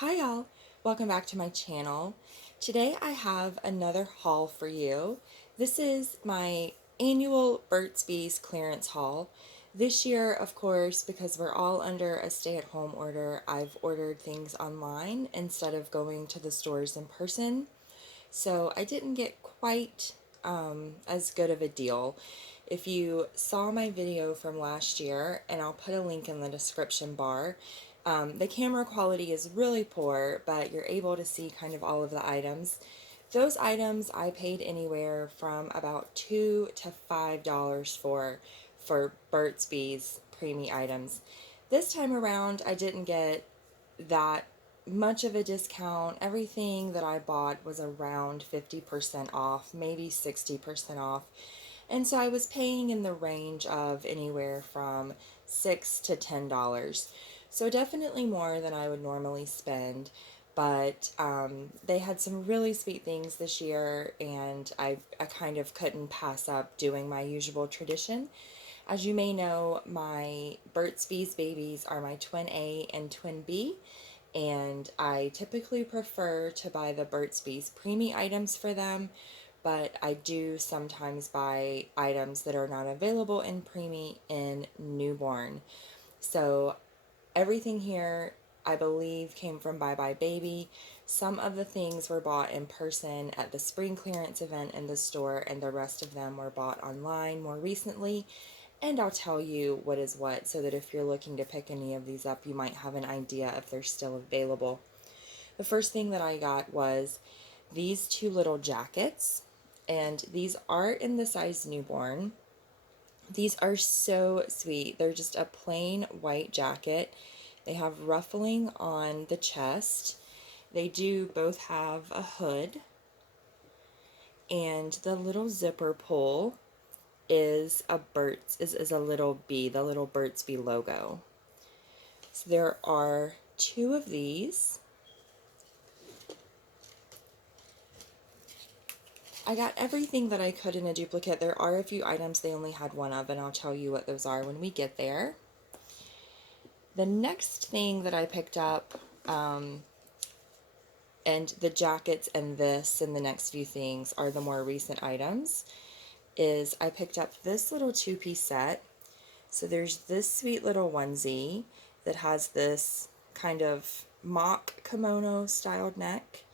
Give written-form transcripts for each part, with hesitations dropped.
Hi y'all, welcome back to my channel. Today I have another haul for you. This is my annual Burt's Bees clearance haul. This year, of course, because we're all under a stay-at-home order, I've ordered things online instead of going to the stores in person. So I didn't get quite as good of a deal. If you saw my video from last year, and I'll put a link in the description bar, the camera quality is really poor, but you're able to see kind of all of the items. Those items I paid anywhere from about $2 to $5 for Burt's Bees preemie items. This time around, I didn't get that much of a discount. Everything that I bought was around 50% off, maybe 60% off. And so I was paying in the range of anywhere from $6 to $10. So definitely more than I would normally spend. But they had some really sweet things this year, and I kind of couldn't pass up doing my usual tradition. As you may know, my Burt's Bees babies are my twin A and twin B, and I typically prefer to buy the Burt's Bees preemie items for them, but I do sometimes buy items that are not available in preemie in newborn. So everything here, I believe, came from Bye Bye Baby. Some of the things were bought in person at the spring clearance event in the store, and the rest of them were bought online more recently. And I'll tell you what is what, so that if you're looking to pick any of these up, you might have an idea if they're still available. The first thing that I got was these two little jackets, and these are in the size newborn. These are so sweet. They're just a plain white jacket. They have ruffling on the chest. They do both have a hood, and the little zipper pull is a little bee, the little Burt's Bee logo. So there are two of these. I got everything that I could in a duplicate. There are a few items they only had one of, and I'll tell you what those are when we get there. The next thing that I picked up, and the jackets and this and the next few things are the more recent items, is I picked up this little two-piece set. So there's this sweet little onesie that has this kind of mock kimono styled neck.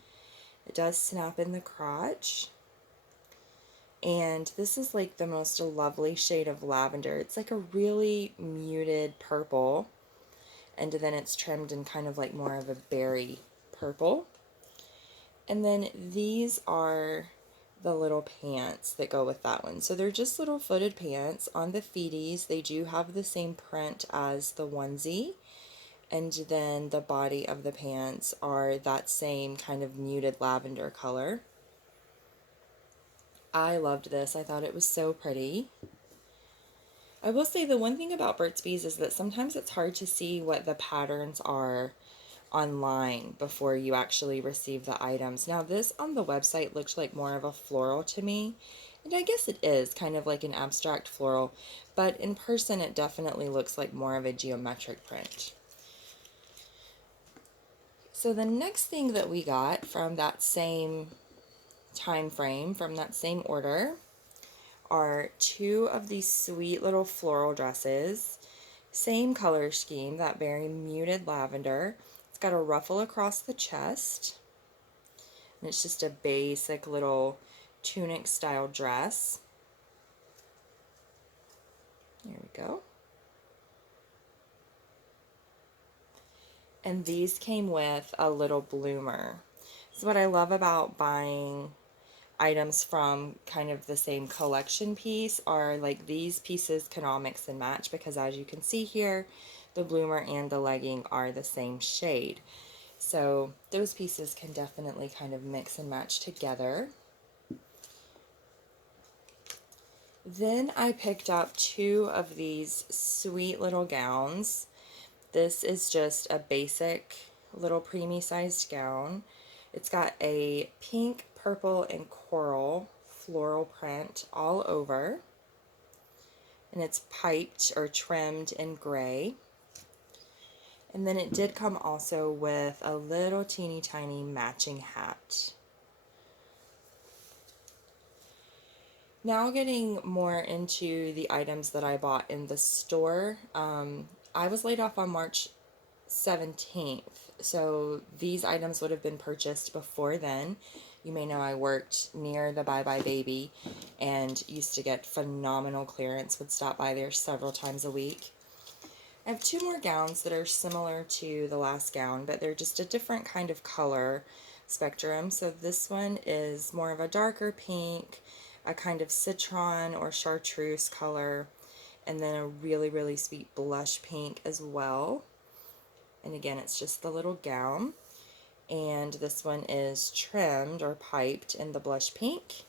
It does snap in the crotch. And this is like the most lovely shade of lavender. It's like a really muted purple. And then it's trimmed in kind of like more of a berry purple. And then these are the little pants that go with that one. So they're just little footed pants. On the feeties, they do have the same print as the onesie. And then the body of the pants are that same kind of muted lavender color. I loved this. I thought it was so pretty. I will say the one thing about Burt's Bees is that sometimes it's hard to see what the patterns are online before you actually receive the items. Now this on the website looked like more of a floral to me, and I guess it is kind of like an abstract floral, but in person it definitely looks like more of a geometric print. So the next thing that we got from that same time frame, from that same order, are two of these sweet little floral dresses. Same color scheme, that very muted lavender. It's got a ruffle across the chest, and it's just a basic little tunic style dress. There we go. And these came with a little bloomer. So what I love about buying items from kind of the same collection piece are like these pieces can all mix and match, because as you can see here, the bloomer and the legging are the same shade. So those pieces can definitely kind of mix and match together. Then I picked up two of these sweet little gowns. This is just a basic little preemie sized gown. It's got a pink, purple, and coral floral print all over, and it's piped or trimmed in gray. And then it did come also with a little teeny tiny matching hat. Now getting more into the items that I bought in the store. I was laid off on March 17th, so these items would have been purchased before then. You may know I worked near the Bye Bye Baby and used to get phenomenal clearance, would stop by there several times a week. I have two more gowns that are similar to the last gown, but they're just a different kind of color spectrum. So this one is more of a darker pink, a kind of citron or chartreuse color, and then a really, really sweet blush pink as well. And again, it's just the little gown. And this one is trimmed or piped in the blush pink.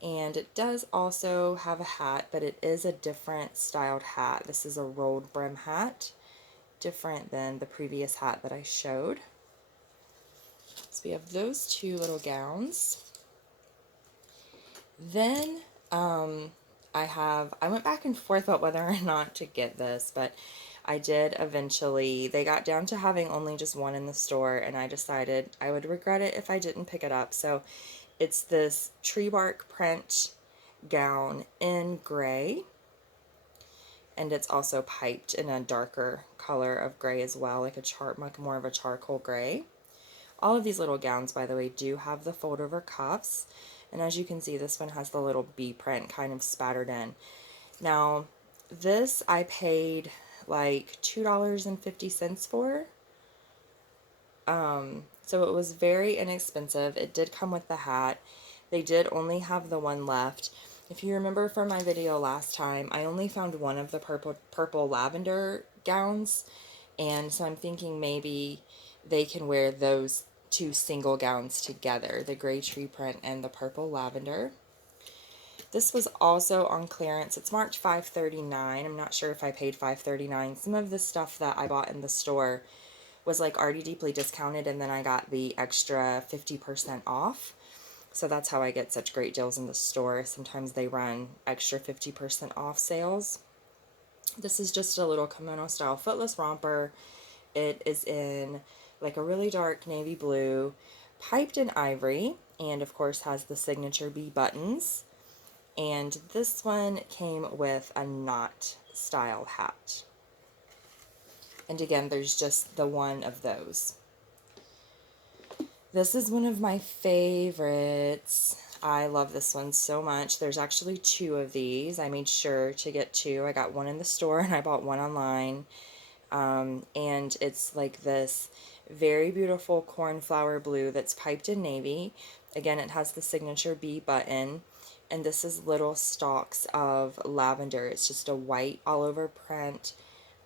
And it does also have a hat, but it is a different styled hat. This is a rolled brim hat, different than the previous hat that I showed. So we have those two little gowns. Then I went back and forth about whether or not to get this, but I did eventually. They got down to having only just one in the store, and I decided I would regret it if I didn't pick it up. So it's this tree bark print gown in gray, and it's also piped in a darker color of gray as well, like more of a charcoal gray. All of these little gowns, by the way, do have the fold over cuffs, and as you can see, this one has the little bee print kind of spattered in. Now, this I paid like $2.50 for. So it was very inexpensive. It did come with the hat. They did only have the one left. If you remember from my video last time, I only found one of the purple lavender gowns, and so I'm thinking maybe they can wear those two single gowns together, the gray tree print and the purple lavender. This was also on clearance. It's marked $5.39. I'm not sure if I paid $5.39. Some of the stuff that I bought in the store was like already deeply discounted, and then I got the extra 50% off. So that's how I get such great deals in the store. Sometimes they run extra 50% off sales. This is just a little kimono style footless romper. It is in like a really dark navy blue, piped in ivory, and of course has the signature B buttons. And this one came with a knot style hat. And again, there's just the one of those. This is one of my favorites. I love this one so much. There's actually two of these. I made sure to get two. I got one in the store and I bought one online. And it's like this very beautiful cornflower blue that's piped in navy. Again, it has the signature B button. And this is little stalks of lavender. It's just a white all over print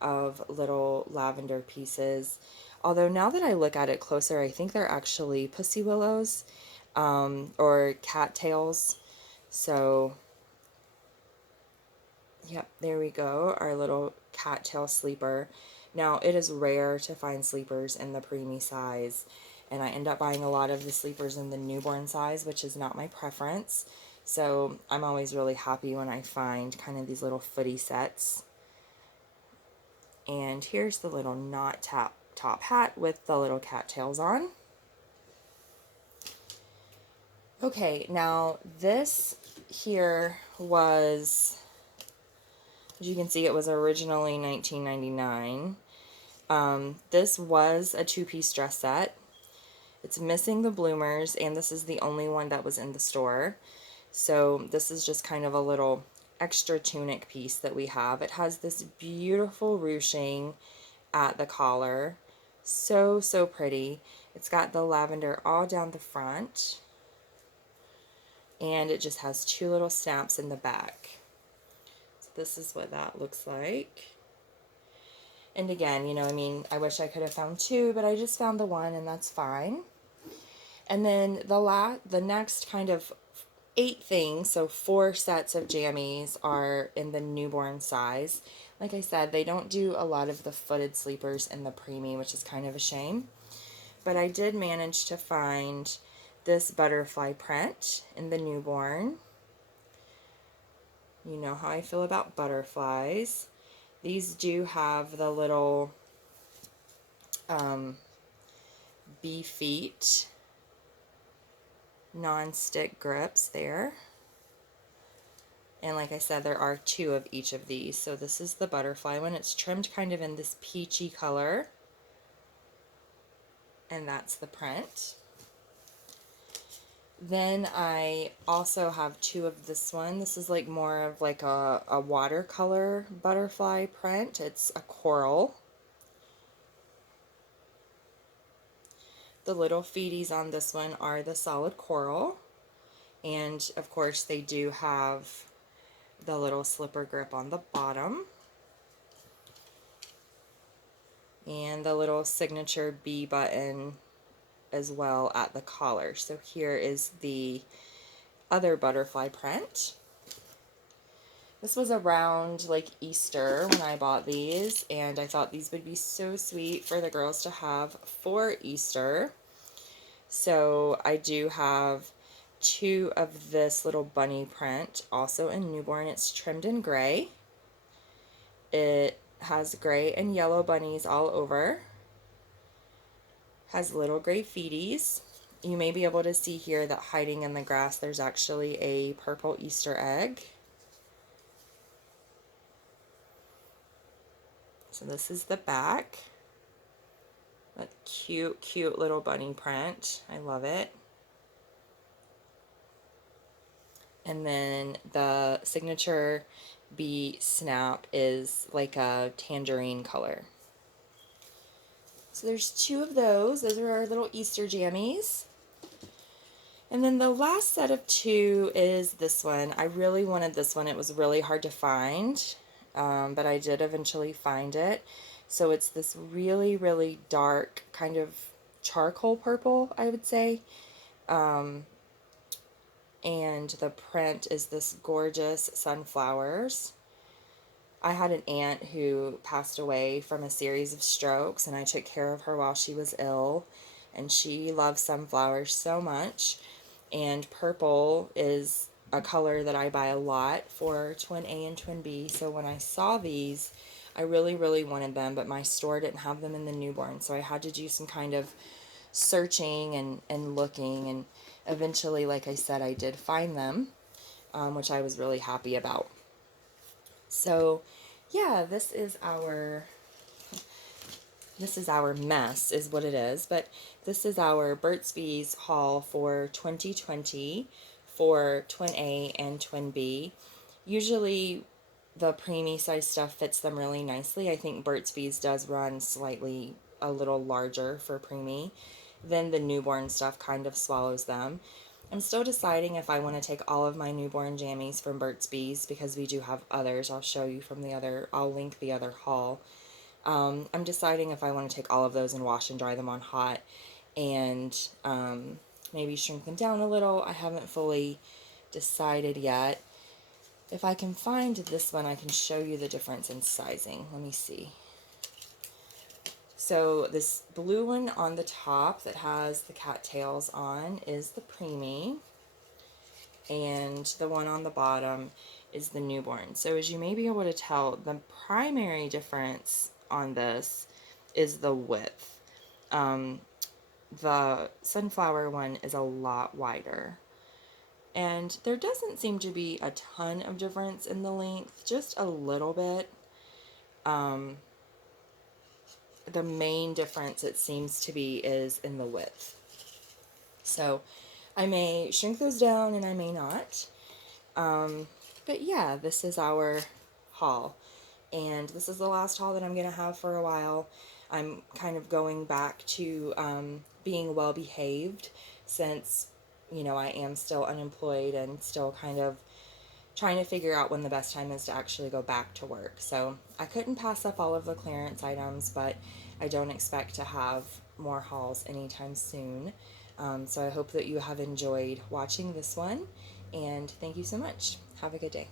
of little lavender pieces. Although now that I look at it closer, I think they're actually pussy willows or cattails. So, yep, there we go, our little cattail sleeper. Now, it is rare to find sleepers in the preemie size, and I end up buying a lot of the sleepers in the newborn size, which is not my preference. So, I'm always really happy when I find kind of these little footy sets. And here's the little knot top hat with the little cattails on. Okay, now this here was, as you can see, it was originally $19.99. This was a two-piece dress set. It's missing the bloomers, and this is the only one that was in the store. So this is just kind of a little extra tunic piece that we have. It has this beautiful ruching at the collar. So, so pretty. It's got the lavender all down the front. And it just has two little snaps in the back. So this is what that looks like. And again, you know, I mean, I wish I could have found two, but I just found the one, and that's fine. And then the next kind of 8 things, so 4 sets of jammies are in the newborn size. Like I said, they don't do a lot of the footed sleepers in the preemie, which is kind of a shame. But I did manage to find this butterfly print in the newborn. You know how I feel about butterflies. These do have the little bee feet non-stick grips there. And like I said, there are 2 of each of these. So this is the butterfly one. It's trimmed kind of in this peachy color. And that's the print. Then I also have 2 of this one. This is like more of like a watercolor butterfly print. It's a coral. The little feeties on this one are the solid coral. And of course they do have the little slipper grip on the bottom. And the little signature B button as well at the collar. So here is the other butterfly print. This was around like Easter when I bought these, and I thought these would be so sweet for the girls to have for Easter. So I do have 2 of this little bunny print, also in newborn. It's trimmed in gray. It has gray and yellow bunnies all over. Has little gray feeties. You may be able to see here that hiding in the grass there's actually a purple Easter egg. So this is the back. That cute, cute little bunny print. I love it. And then the signature bee snap is like a tangerine color. So there's 2 of those. Those are our little Easter jammies. And then the last set of 2 is this one. I really wanted this one. It was really hard to find, but I did eventually find it. So it's this really, really dark kind of charcoal purple, I would say. And the print is this gorgeous sunflowers. I had an aunt who passed away from a series of strokes, and I took care of her while she was ill, and she loved sunflowers so much. And purple is a color that I buy a lot for Twin A and Twin B. So when I saw these, I really, really wanted them, but my store didn't have them in the newborn. So I had to do some kind of searching and looking. And eventually, like I said, I did find them, which I was really happy about. So yeah, this is our mess is what it is, but this is our Burt's Bees haul for 2020 for Twin A and Twin B. Usually the preemie size stuff fits them really nicely. I think Burt's Bees does run slightly a little larger for preemie. Then the newborn stuff kind of swallows them. I'm still deciding if I want to take all of my newborn jammies from Burt's Bees, because we do have others. I'll show you from the other, I'll link the other haul. I'm deciding if I want to take all of those and wash and dry them on hot and maybe shrink them down a little. I haven't fully decided yet. If I can find this one, I can show you the difference in sizing. Let me see. So this blue one on the top that has the cattails on is the preemie, and the one on the bottom is the newborn. So as you may be able to tell, the primary difference on this is the width. The sunflower one is a lot wider, and there doesn't seem to be a ton of difference in the length, just a little bit. The main difference, it seems to be, is in the width. So I may shrink those down and I may not. But yeah, this is our haul. And this is the last haul that I'm going to have for a while. I'm kind of going back to being well behaved, since, you know, I am still unemployed and still kind of trying to figure out when the best time is to actually go back to work. So I couldn't pass up all of the clearance items, but I don't expect to have more hauls anytime soon. So I hope that you have enjoyed watching this one, and thank you so much. Have a good day.